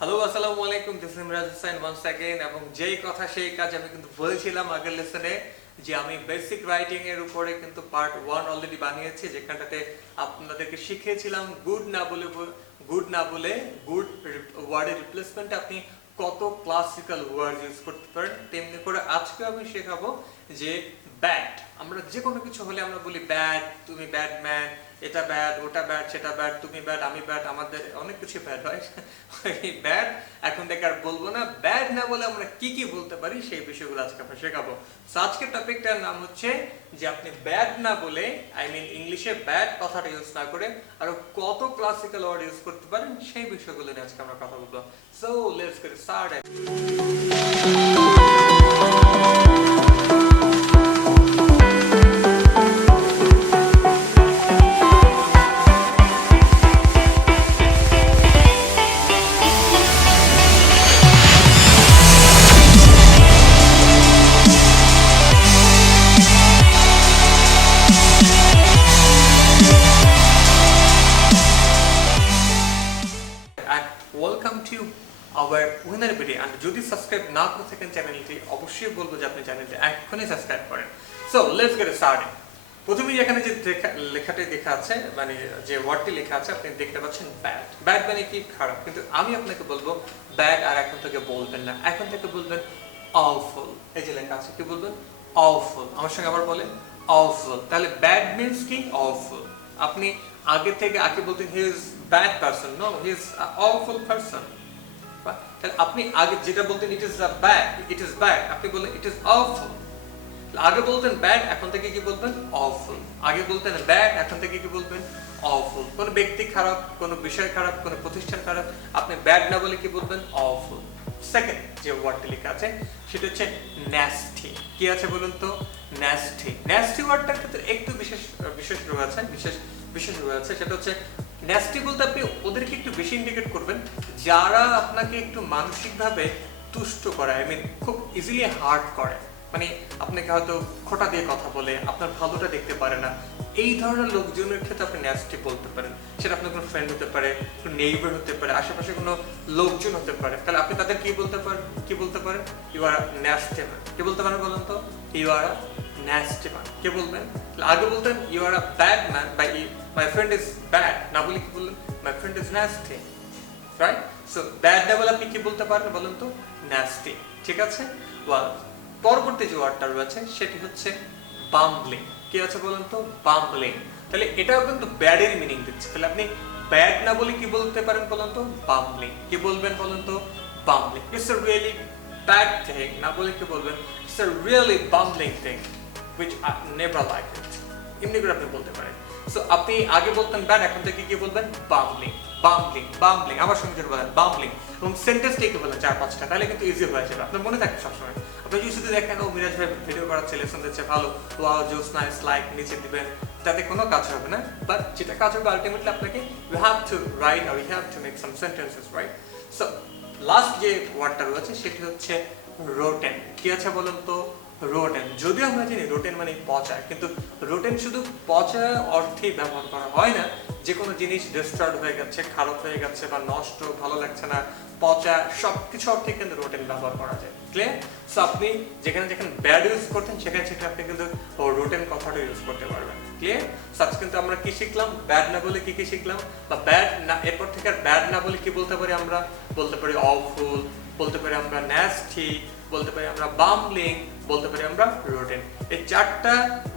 Hello আসসালামু আলাইকুম, this is Miraj Hossain once again. এবং যেই কথা সেই কাজ, আমি কিন্তু বলেছিলাম আগের লেসনে যে আমি বেসিক রাইটিং এর উপরে কিন্তু পার্ট 1 অলরেডি বানিয়েছি, যেখানটাতে আপনাদেরকে শিখিয়েছিলাম গুড না বলে গুড ওয়ার্ডের রিপ্লেসমেন্টে আপনি কত ক্লাসিক্যাল ওয়ার্ড ইউজ করতে পারেন। তেমনি করে আজকে আমি শেখাবো যে ব্যাড, আমরা যে কোনো কিছু হলে আমরা বলি ব্যাড, তুমি ব্যাডম্যান, এটা ব্যাড, ওটা ব্যাড, সেটা ব্যাড, তুমি ব্যাড, আমি ব্যাড, আমাদের অনেক কিছু ব্যাড হয়। এই ব্যাড এখন থেকে আর বলবো না। ব্যাড না বলে আমরা কি কি বলতে পারি সেই বিষয়গুলো আজকে আমরা শেখাবো। সো আজকের টপিকটার নাম হচ্ছে যে আপনি ব্যাড না বলে, আই মিন ইংলিশে ব্যাড কথাটা ইউজ না করে আরো কত ক্লাসিক্যাল ওয়ার্ড ইউজ করতে পারেন সেই বিষয়গুলো নিয়ে আজকে আমরা কথা বলবো। So let's get started. Welcome to our Winner video. আর যদি সাবস্ক্রাইব না করে থাকেন চ্যানেলটি, অবশ্যই বলবো যে আপনি চ্যানেলটি এখনই সাবস্ক্রাইব করেন। So let's get started. প্রথমেই এখানে যে লেখাটি লেখা আছে, মানে যে ওয়ার্ডটি লেখা আছে, আপনি দেখতে পাচ্ছেন ব্যাড। ব্যাড মানে কি? খারাপ। কিন্তু আমি আপনাকে বলবো ব্যাড আর এখন থেকে বলবেন না, এখন থেকে বলবেন awful। এই যে লেখা আছে, কি বলবেন? awful। আমার সঙ্গে আবার বলেন awful। তাহলে ব্যাড মিন্স কি? awful। আপনি আগে বলতেন he is bad person, no, he is awful person. তাহলে আপনি আগে যেটা বলতেন ইট ইজ ব্যাড, আপনি বললেন ইট ইজ awful। আগে বলতেন ব্যাড, এখন থেকে কি বলবেন? awful। আগে বলতেন ব্যাড, এখন থেকে কি বলবেন? awful। কোন ব্যক্তি খারাপ, কোন বিষয় খারাপ, কোন প্রতিষ্ঠান খারাপ, আপনি ব্যাড না বলে কি বলবেন? awful। সেকেন্ড যে ওয়ার্ডটি লেখা আছে সেটা হচ্ছে ন্যাস্টি। কি আছে বলুন তো? ন্যাস্টি। ন্যাস্টি ওয়ার্ডটার ক্ষেত্রে একটু বিশেষ রয়েছে, সেটা হচ্ছে ন্যাস্টি বলতে আপনি ওদেরকে একটু বেশি ইন্ডিকেট করবেন যারা আপনাকে একটু মানসিকভাবে তুষ্ট করে, আই মিন খুব ইজিলি হার্ট করে। মানে আপনাকে হয়তো খোঁটা দিয়ে কথা বলে, আপনার ভালোটা দেখতে পারে না। এই ধরনের লোকজনের ক্ষেত্রে আপনি ন্যাস্টি বলতে পারেন। সেটা আপনার কোনো ফ্রেন্ড হতে পারে, কোনো নেইবার হতে পারে, আশেপাশে কোনো লোকজন হতে পারে। তাহলে আপনি তাদের কি বলতে পারেন? You are nasty man. কি বলতে পারেন বলুন তো? You are nasty man. কে বলবেন? আগে বলতেন you are a bad man, by my friend is bad, না বলে কি বললেন? My friend is nasty, right? So bad না বলে আপনি কি বলতে পারেন বলুন তো? ন্যাস্টি। ঠিক আছে? ওয়েল, পরবর্তী যে ওয়ার্ডটা রয়েছে সেটি হচ্ছে বাম্বলিং। কি আছে বলুন তো? বাম্বলিং। তাহলে এটাও কিন্তু ব্যাড এর মিনিং দিচ্ছে। তাহলে আপনি ব্যাড না বলে কি বলতে পারেন বলুন তো? বাম্বলিং। কি বলবেন বলুন তো? Bumbling. It's a really bad thing, না বলে কি বলবেন? It's a really bumbling thing which I never like it। এমনি করে আপনি বলতে পারেন। সো আপনি আগে বলতেন ব্যাড, এখন থেকে কি বলবেন? বাম্বলিং। আমার সঙ্গে যেটা বলেন বাম্বলিং, এবং সেন্টেন্সটা কি বলেন 4-5টা, তাহলে কিন্তু ইজি হয়ে যাবে, আপনার মনে থাকবে সবসময়। আপনি যদি শুধু দেখেন ও মিরাজ ভাই ভিডিও করাচ্ছে, লেসন দিচ্ছে, ভালো, ওয়াও, জোস, নাইস, লাইক নিচে দিবেন, তাতে কোনো কাজ হবে না। বাট যেটা কাজ হবে আলটিমেটলি আপনাকে ইউ হ্যাভ টু রাইট আর you have to make some sentences, right? So last যে ওয়ার্ডটা রয়েছে সেটি হচ্ছে রোটেন। কি আছে বলুন তো? রোটেন। যদিও আমরা জানি রোটেন মানে পচা, কিন্তু রোটেন শুধু পচা অর্থেই ব্যবহার করা হয় না। যে কোনো জিনিস ডিস্টার্ব হয়ে গেছে, খারাপ হয়ে গেছে, বা নষ্ট, ভালো লাগছে না, পচা, সবকিছু অর্থে কিন্তু রোটেন ব্যবহার করা যায়। ক্লিয়ার? সো আপনি যেখানে ব্যাড ইউজ করতেন সেখানে আপনি কিন্তু রোটেন কথাটা ইউজ করতে পারবেন। ক্লিয়ার? সো আজকে কিন্তু আমরা কি শিখলাম? ব্যাড না বলে কি শিখলাম? বা ব্যাড না, এরপর থেকে আর ব্যাড না বলে কি বলতে পারি আমরা? বলতে পারি awful, বলতে পারি আমরা ন্যাস্টি, বলতে পারি আমরা বাম্বলিং, বলতে পারি আমরা রোটেন। এই 4টা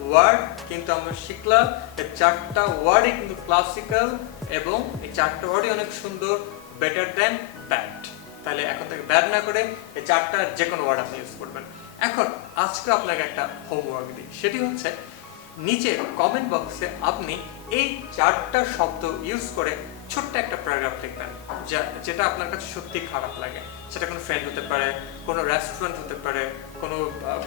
ওয়ার্ড কিন্তু আমরা শিখলাম। এই 4টা ওয়ার্ডই কিন্তু ক্লাসিক্যাল, এবং এই 4টা ওয়ার্ডই অনেক সুন্দর, বেটার দ্যান ব্যাড। তাহলে এখন থেকে ব্যাড না করে এই 4টা যে কোনো ওয়ার্ড আপনি ইউজ করবেন। এখন আজকে আপনাকে একটা হোমওয়ার্ক দিই, সেটি হচ্ছে নিচে কমেন্ট বক্সে আপনি এই 4টা শব্দ ইউজ করে ছোট্ট একটা প্যারাগ্রাফ লিখবেন, যেটা আপনার কাছে সত্যি খারাপ লাগে। সেটা কোনো ফ্রেন্ড হতে পারে, কোনো রেস্টুরেন্ট হতে পারে, কোনো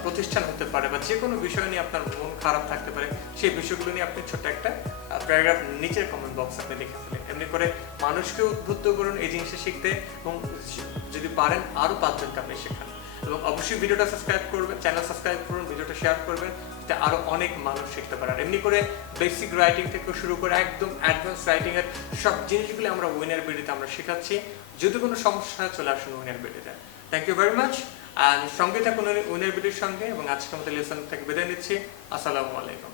প্রতিষ্ঠান হতে পারে, বা যে কোনো বিষয় নিয়ে আপনার মন খারাপ থাকতে পারে। সেই বিষয়গুলো নিয়ে আপনি ছোট্ট একটা প্যারাগ্রাফ নিচের কমেন্ট বক্সে আপনি লিখে ফেলেন। এমনি করে মানুষকে উদ্বুদ্ধ করুন এই জিনিসটা শিখতে, এবং যদি পারেন আরো 5 জনকে আপনি শেখান। এবং অবশ্যই ভিডিওটা সাবস্ক্রাইব করবেন, চ্যানেল সাবস্ক্রাইব করুন, ভিডিওটা শেয়ার করবেন, যাতে আরো অনেক মানুষ শিখতে পারে। আর এমনি করে বেসিক রাইটিং থেকে শুরু করে একদম অ্যাডভান্স রাইটিং এর সব জিনিসগুলো আমরা উইনার ভিডিওতে আমরা শেখাচ্ছি। যদি কোনো সমস্যা হয় চলে আসুন উইনার ভিডিওতে। Thank you very much. আর সঙ্গে থাকুন উইনার ভিডিওর সঙ্গে, এবং আজকে আমাদের লেসন থেকে বিদায় নিচ্ছি। আসসালামু আলাইকুম।